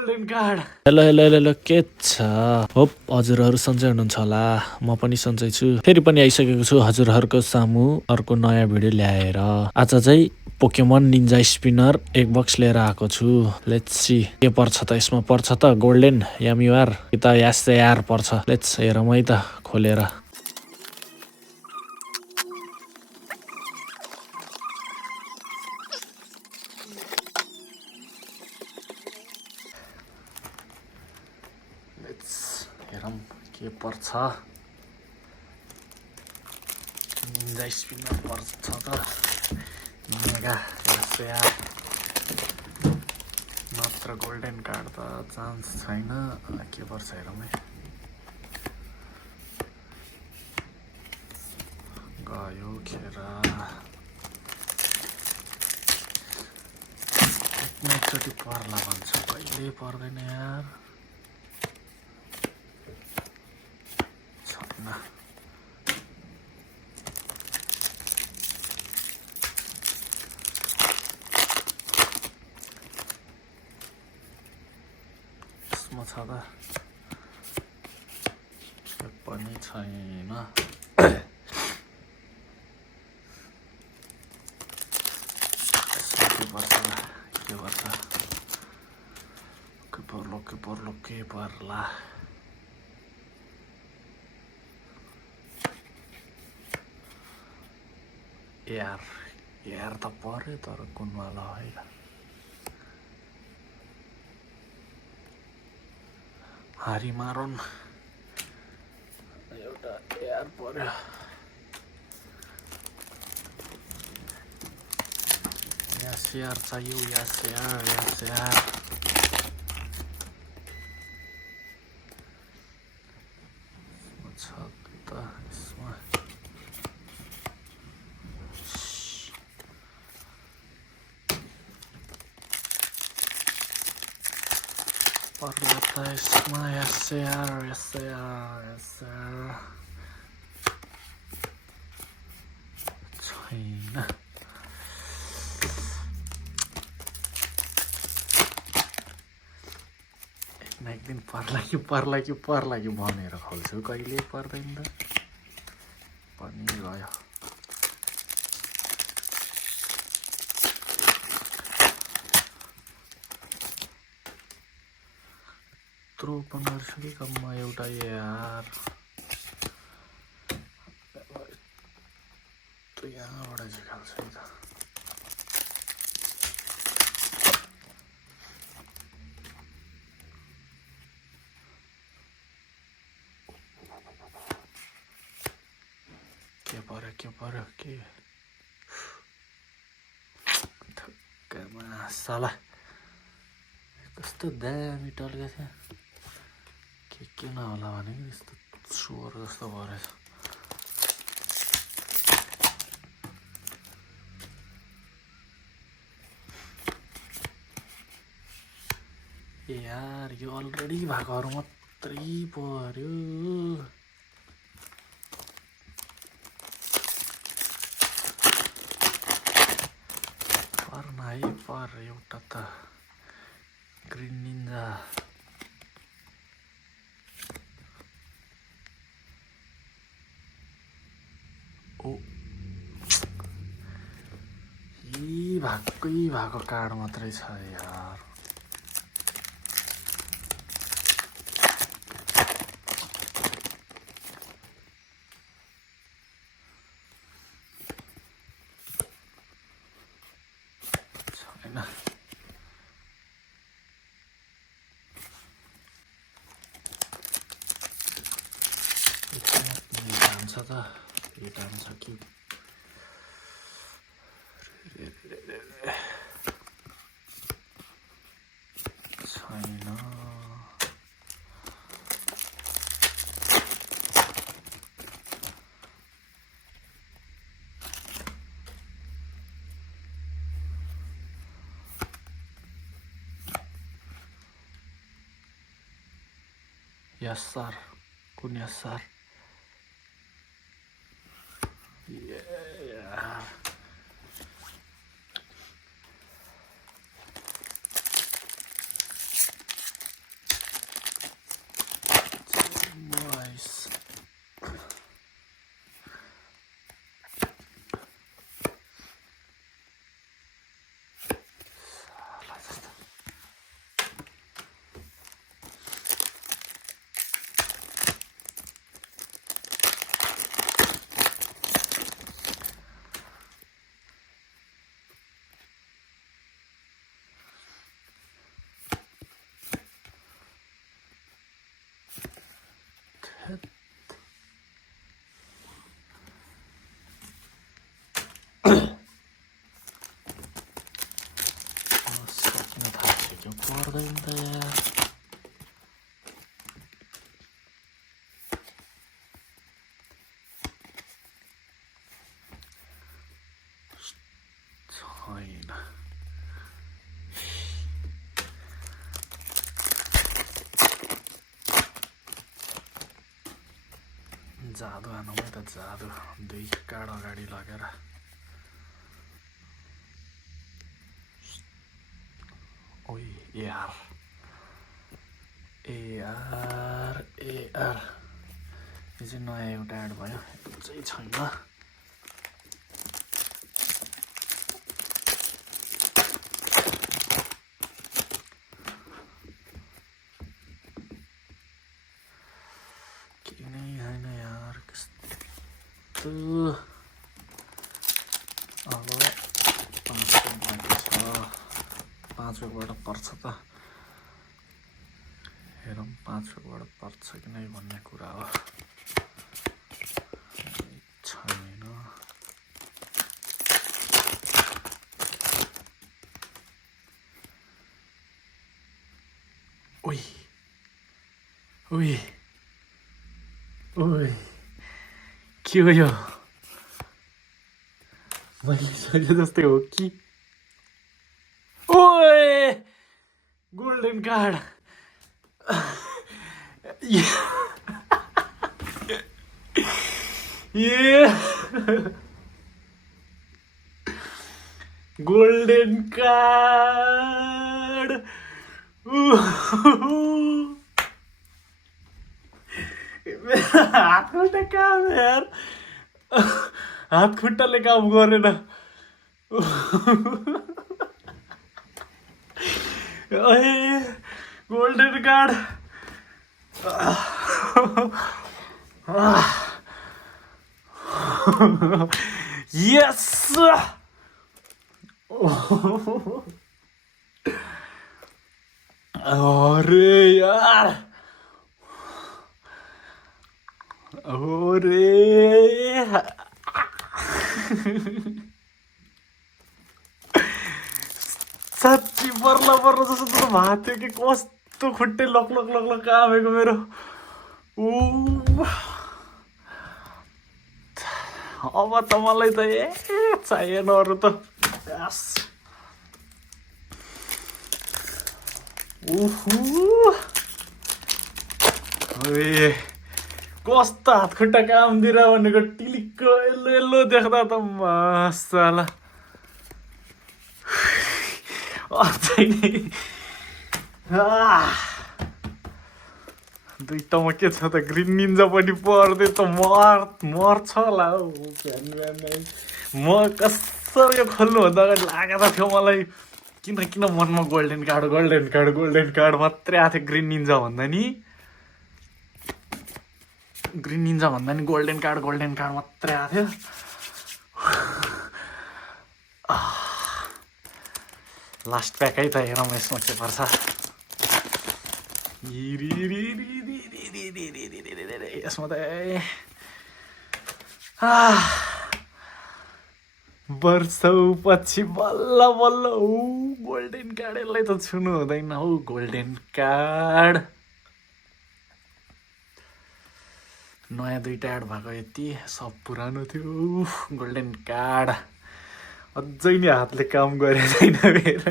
Golden card. Hello hello hello hello, के छ? Hope हजुरहरू सन्चै हुनुहुन्छ होला। म पनि सन्चै छु। फेरि पनि आइसकेको छु हजुरहरूको सामु अर्को नयाँ भिडियो ल्याएर। आज चाहिँ पोकेमन निन्जा स्पिनर एक बक्स लिएर आएको छु। लेट्स सी के पर्छ त यसमा। पर्छ त गोल्डन यार कि त यार पर्छ। लेट्स हेरौँ है त खोलेर। हेरौँ के पर्छ। निन्जा स्पिनर पर्छ त मेगा यार। मात्र गोल्डन कार्ड त चान्स छैन। के पर्छ हेरौँ है। गयो खेर। एकचोटि पर्ला भन्छु, कहिले पर्दैन यार। छैन। यसमा छ त पनि छैन। के पर्ला। यार त पर्यो तर कुनवाला होइन। हारी मारौँ। एउटा यार पर्यो। यार चाहियो। यार छ त यसमा। पर्ला त यसमा। यार छैन। एक दिन पर्ला कि भनेर खोल्छु, कहिले पर्दैन त पनि गयो। यत्रो ओपन गर्छु कि कम्मा एउटा यार। त यहाँबाट झिकाल्छु नि त। के पर्यो के थक्कामा साला। कस्तो दामी टल्केको थियो। के नहोला भने यस्तो स्वर जस्तो भएछ। यार यो अलरेडी भएकोहरू मात्रै पर्यो। पर एउटा त ग्रीन निन्जा। ओ भएको कार्ड मात्रै छ यार। छैन। जान्छ त यो जान्छ कि छैन। यस सर। कुन यस सर? क्या पर्दैन त यार। छैन जादु हानौँ है त जादु। 2 कार्ड अगाडि लगेर ओइ यार एआर एआर यो चाहिँ नयाँ एउटा एड भयो। यो चाहिँ छैन। केही नै छैन यार कस्तो। अब 5 बाँकी छ। 5 बाट पर्छ त हेरौँ 5 बाट पर्छ कि नै भन्ने कुरा हो। छैन ओइ ओइ ओइ के हो यो? मैले सोचे जस्तै हो कि? ओए गोल्डन कार्ड ये गोल्डन कार्ड मेरा हात खुट्टा काम यार। हात खुट्टाले काम गरेन। गोल्डन कार्ड यस। अरे यार अरे साँच्ची पर्ला पर्ला जस्तो त भएको थियो कि कस्तो खुट्टे लक लक लक लक कामेको मेरो। अब त मलाई त चाहिएन अरू त। कस्तो हात खुट्टा काम दिएर भनेको टिलिक्क यल्लो यल्लो देख्दा त मसाला। अझै नै दुईटामा के छ त ग्रिन निन्जा पनि पर्दै त मर्छ होला हौ बिहान बिहानै। म कसरी यो खोल्नुभन्दा अगाडि लागेको थियो मलाई किन मनमा गोल्डन कार्ड मात्रै आएको थियो। ग्रिन निन्जा भन्दा नि गोल्डन कार्ड मात्रै आएको थियो। लास्ट प्याक है त हेरौँ यसमा के पर्छ। यसमा त वर्षौँ पछि बल्ल बल्ल गोल्डन कार्ड। यसलाई त छुनु हुँदैन हौ गोल्डन कार्ड। नयाँ 2टा एड भएको यति सब पुरानो थियो। गोल्डन कार्ड अझै नि हातले काम गरेको छैन मेरो।